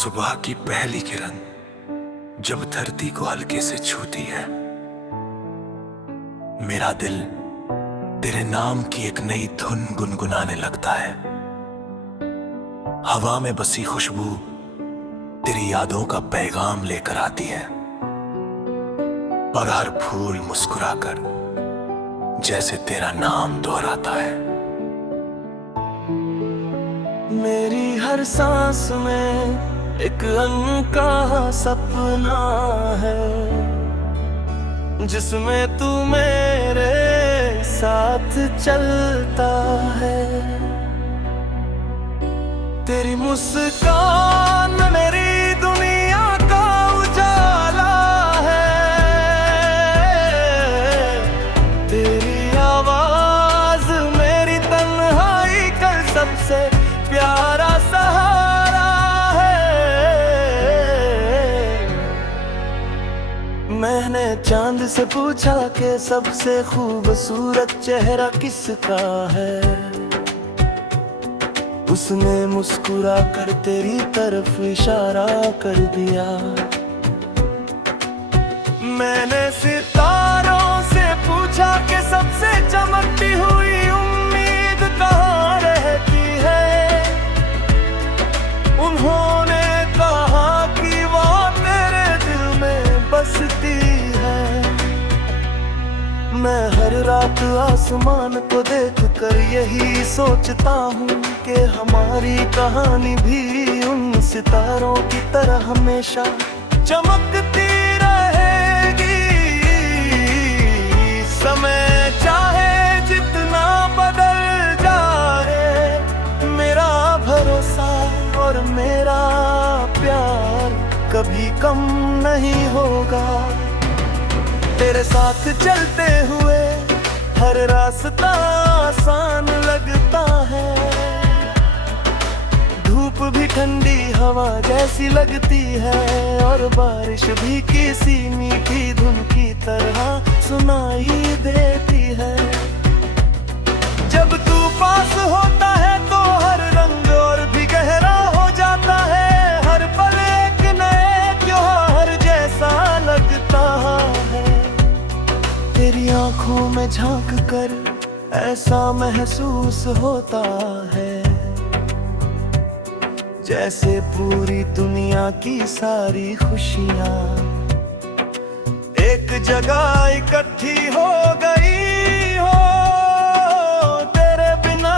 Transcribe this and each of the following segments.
सुबह की पहली किरण जब धरती को हल्के से छूती है, मेरा दिल तेरे नाम की एक नई धुन गुनगुनाने लगता है। हवा में बसी खुशबू तेरी यादों का पैगाम लेकर आती है, और हर फूल मुस्कुराकर जैसे तेरा नाम दोहराता है। मेरी हर सांस में एक अनकहा सपना है, जिसमें तू मेरे साथ चलता है। तेरी मुस्कान मेरी दुनिया का उजाला है, तेरी आवाज मेरी तन्हाई का सबसे प्यारा सहारा है। मैंने चांद से पूछा कि सबसे खूबसूरत चेहरा किसका है, उसने मुस्कुरा कर तेरी तरफ इशारा कर दिया। मैंने सितारों से पूछा कि सबसे चमकती हुई उम्मीद कहाँ रहती है, उन्होंने कहा कि वो तेरे दिल में बसती है। मैं हर रात आसमान को देख कर यही सोचता हूँ कि हमारी कहानी भी उन सितारों की तरह हमेशा चमकती रहेगी। समय चाहे जितना बदल जाए, मेरा भरोसा और मेरा प्यार कभी कम नहीं होगा। तेरे साथ चलते हुए हर रास्ता आसान लगता है, धूप भी ठंडी हवा जैसी लगती है, और बारिश भी किसी मीठी धुन की तरह सुनाई देती है। जब तू पास होता है तो हर रंग और भी गहरा हो जाता है, हर पल एक नए त्योहार जैसा लगता है। तेरी आंखों में झांक कर ऐसा महसूस होता है, जैसे पूरी दुनिया की सारी खुशियां एक जगह इकट्ठी हो गई हो। तेरे बिना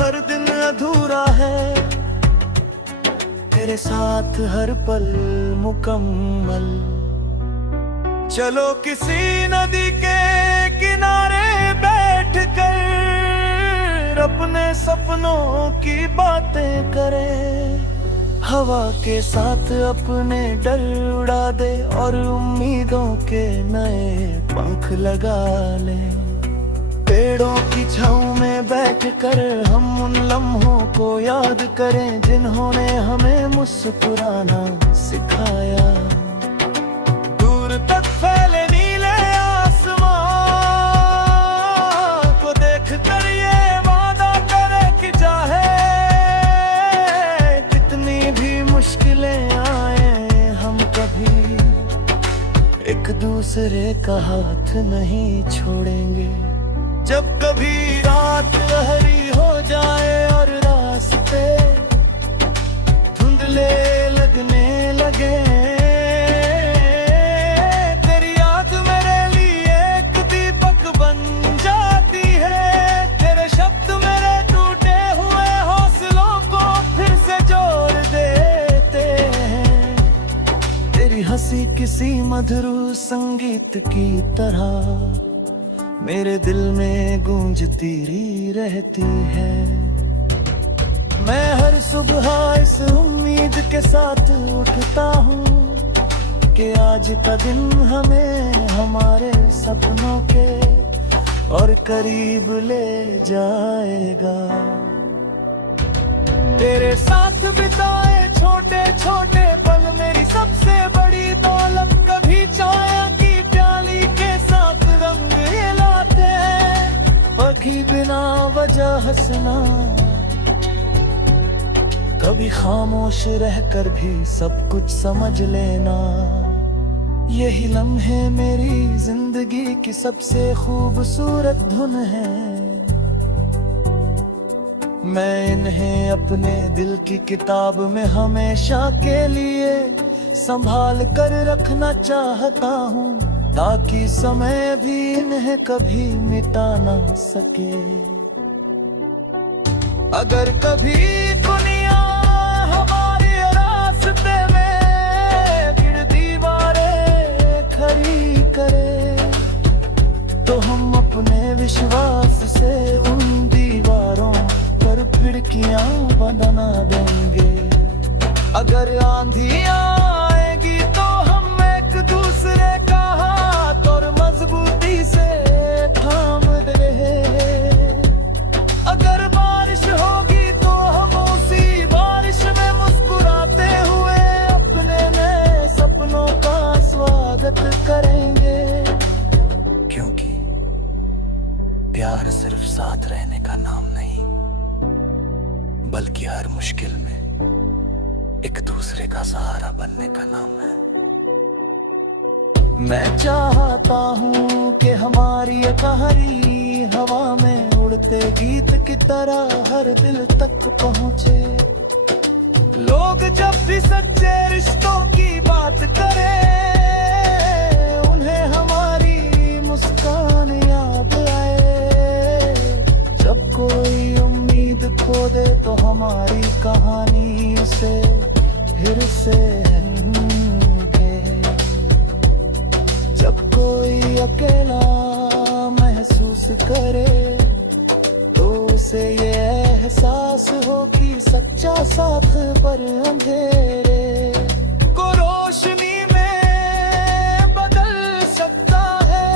हर दिन अधूरा है, तेरे साथ हर पल मुकम्मल। चलो किसी नदी के किनारे बैठ कर अपने सपनों की बातें करें, हवा के साथ अपने डर उड़ा दे और उम्मीदों के नए पंख लगा लें। पेड़ों की छांव में बैठकर हम उन लम्हों को याद करें जिन्होंने हमें मुस्कुराना सिखाया। दूर तक फैले नीले आसमां को देखकर ये वादा करे कि चाहे कितनी भी मुश्किलें आए, हम कभी एक दूसरे का हाथ नहीं छोड़ेंगे। जब कभी रात गहरी हो जाए और रास्ते धुंधले लगने लगे, तेरी याद मेरे लिए एक दीपक बन जाती है। तेरे शब्द मेरे टूटे हुए हौसलों को फिर से जोड़ देते हैं। तेरी हंसी किसी मधुर संगीत की तरह मेरे दिल में गूंजती रहती है। मैं हर सुबह इस उम्मीद के साथ उठता हूँ कि आज का दिन हमें हमारे सपनों के और करीब ले जाएगा। तेरे साथ बिताए छोटे छोटे पल मेरी सबसे बड़ी दौलत, कभी चाय की प्याली के साथ रंग लाते हैं, कभी बिना वजह हंसना, कभी खामोश रहकर भी सब कुछ समझ लेना। यही लम्हे मेरी जिंदगी की सबसे खूबसूरत धुन है। मैं इन्हें अपने दिल की किताब में हमेशा के लिए संभाल कर रखना चाहता हूँ, ताकि समय भी इन्हें कभी मिटा ना सके। अगर कभी दुनिया हमारे रास्ते में फिर दीवारें खड़ी करे, तो हम अपने विश्वास से उन दीवारों पर खिड़कियां बना देंगे। अगर आंधियां आएगी तो हम एक दूसरे का हाथ और मजबूती से थाम दे। अगर बारिश होगी तो हम उसी बारिश में मुस्कुराते हुए अपने नए सपनों का स्वागत करेंगे। क्योंकि प्यार सिर्फ साथ रहने का नाम नहीं, बल्कि हर मुश्किल में एक दूसरे का सहारा बनने का नाम है। मैं चाहता हूँ कि हमारी ये कहानी हवा में उड़ते गीत की तरह हर दिल तक पहुँचे। लोग जब भी सच्चे रिश्तों की बात करें, उन्हें हमारी मुस्कान याद आए। जब कोई उम्मीद खो दे तो हमारी कहानी उसे फिर से जब कोई अकेला महसूस करे, तो उसे ये एहसास हो कि सच्चा साथ पर अंधेरे को रोशनी में बदल सकता है।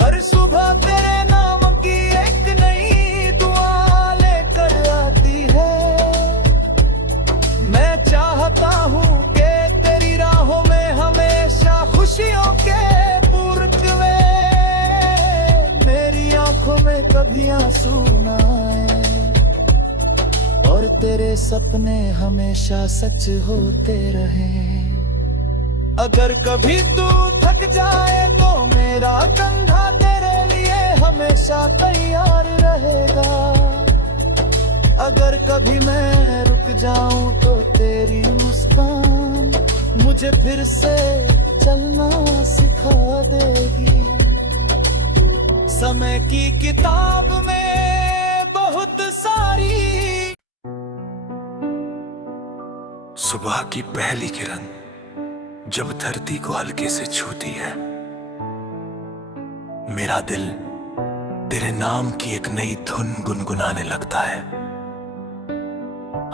हर सुबह तेरे नाम की एक नई दुआ लेकर आती है। मैं चाहता हूँ कि तेरी राहों में हमेशा खुशियों के पुरखवे, मेरी आंखों में कभी आंसू ना आए, और तेरे सपने हमेशा सच होते रहें। अगर कभी तू थक जाए तो मेरा कंधा तेरे लिए हमेशा तैयार रहेगा। अगर कभी मैं रुक जाऊं तो तेरी मुस्कान मुझे फिर से चलना सिखा देगी। समय की किताब में बहुत सारी सुबह की पहली किरण जब धरती को हल्के से छूती है, मेरा दिल तेरे नाम की एक नई धुन गुनगुनाने लगता है।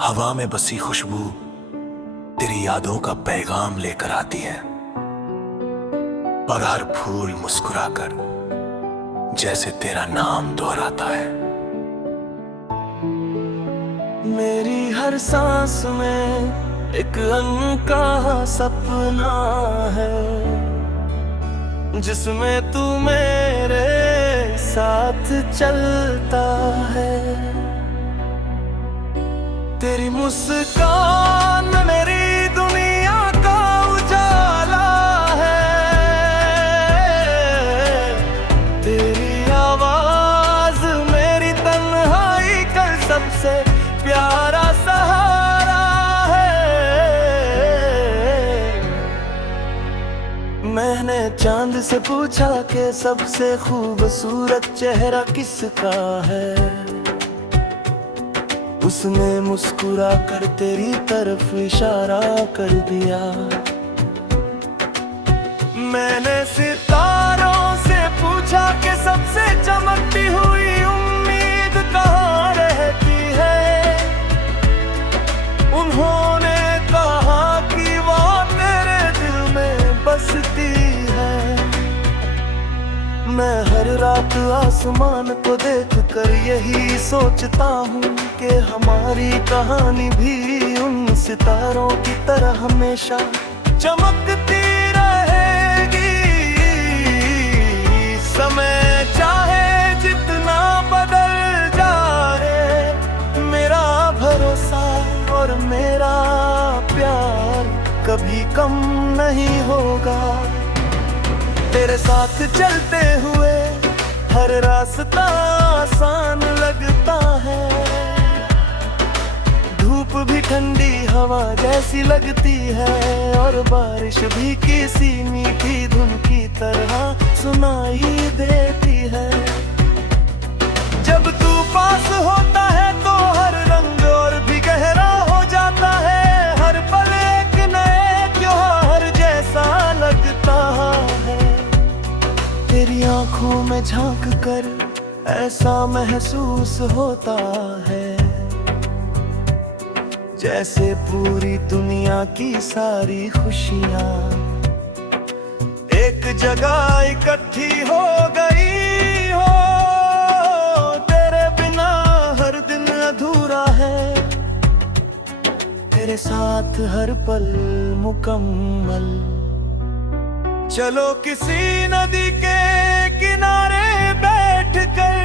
हवा में बसी खुशबू तेरी यादों का पैगाम लेकर आती है, और हर फूल मुस्कुराकर जैसे तेरा नाम दोहराता है। मेरी हर सांस में एक अनकहा सपना है, जिसमें तू मेरे साथ चलता है। तेरी मुस्कान मेरी दुनिया का उजाला है। तेरी आवाज मेरी तन्हाई का सबसे प्यारा सहारा है। मैंने चांद से पूछा कि सबसे खूबसूरत चेहरा किसका है। उसने मुस्कुरा कर तेरी तरफ इशारा कर दिया। मैंने सितारों से पूछा कि सबसे चमकती हुई उम्मीद कहाँ रहती है। उन्होंने कहा कि वो तेरे दिल में बसती है। मैं हर रात आसमान को देख कर यही सोचता हूँ कि हमारी कहानी भी उन सितारों की तरह हमेशा चमकती रहेगी। समय चाहे जितना बदल जाए, मेरा भरोसा और मेरा प्यार कभी कम नहीं होगा। तेरे साथ चलते हुए हर रास्ता आसान लगता है। धूप भी ठंडी हवा जैसी लगती है और बारिश भी किसी मीठी धुन की तरह सुनाई देती है। जब तू पास होता है तो हर रंग और भी गहरा हो जाता है। हर पल एक नए त्योहार जैसा लगता है। तेरी आंखों में झांक कर ऐसा महसूस होता है जैसे पूरी दुनिया की सारी खुशियां एक जगह इकट्ठी हो गई हो। तेरे बिना हर दिन अधूरा है, तेरे साथ हर पल मुकम्मल। चलो किसी नदी के किनारे बैठकर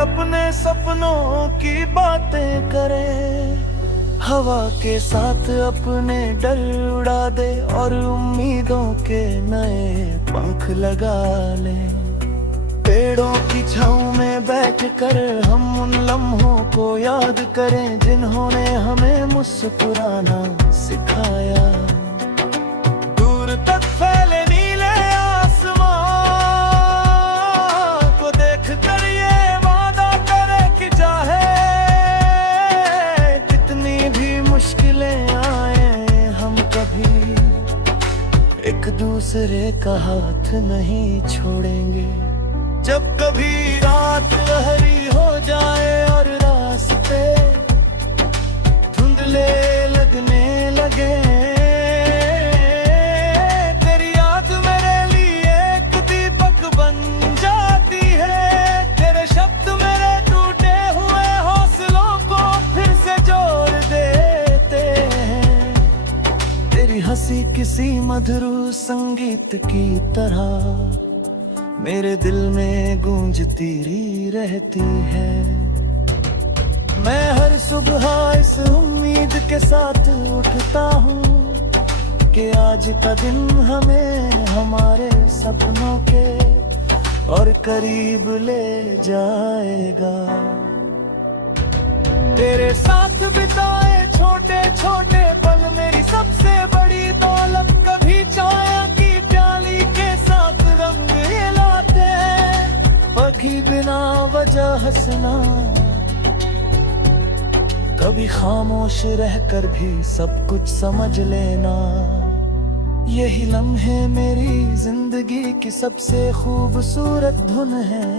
अपने सपनों की बातें करें। हवा के साथ अपने डर उड़ा दे और उम्मीदों के नए पंख लगा लें। पेड़ों की छांव में बैठकर हम उन लम्हों को याद करें जिन्होंने हमें मुस्कुराना सिखाया। दूर तक फैले नीले आसमां को देखकर ये वादा करे कि चाहे कितनी भी मुश्किलें आए हम कभी एक दूसरे का हाथ नहीं छोड़ेंगे। जब कभी रात गहरी हो जाए और रास्ते धुंधले लगने लगे, तेरी याद मेरे लिए एक दीपक बन जाती है। तेरे शब्द मेरे टूटे हुए हौसलों को फिर से जोड़ देते हैं। तेरी हंसी किसी मधुर संगीत की तरह मेरे दिल में गूंजती रहती है। मैं हर सुबह इस उम्मीद के साथ उठता हूँ कि आज का दिन हमें हमारे सपनों के और करीब ले जाएगा। तेरे साथ बिताए छोटे छोटे पल मेरी सबसे बड़ी दौलत। कभी चाय की प्याली के साथ रंग लाते हैं, कभी बिना वजह हंसना, कभी खामोश रहकर भी सब कुछ समझ लेना। यही लम्हे मेरी जिंदगी की सबसे खूबसूरत धुन है।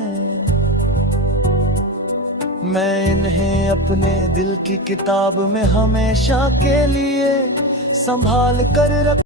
मैं इन्हें अपने दिल की किताब में हमेशा के लिए संभाल कर रख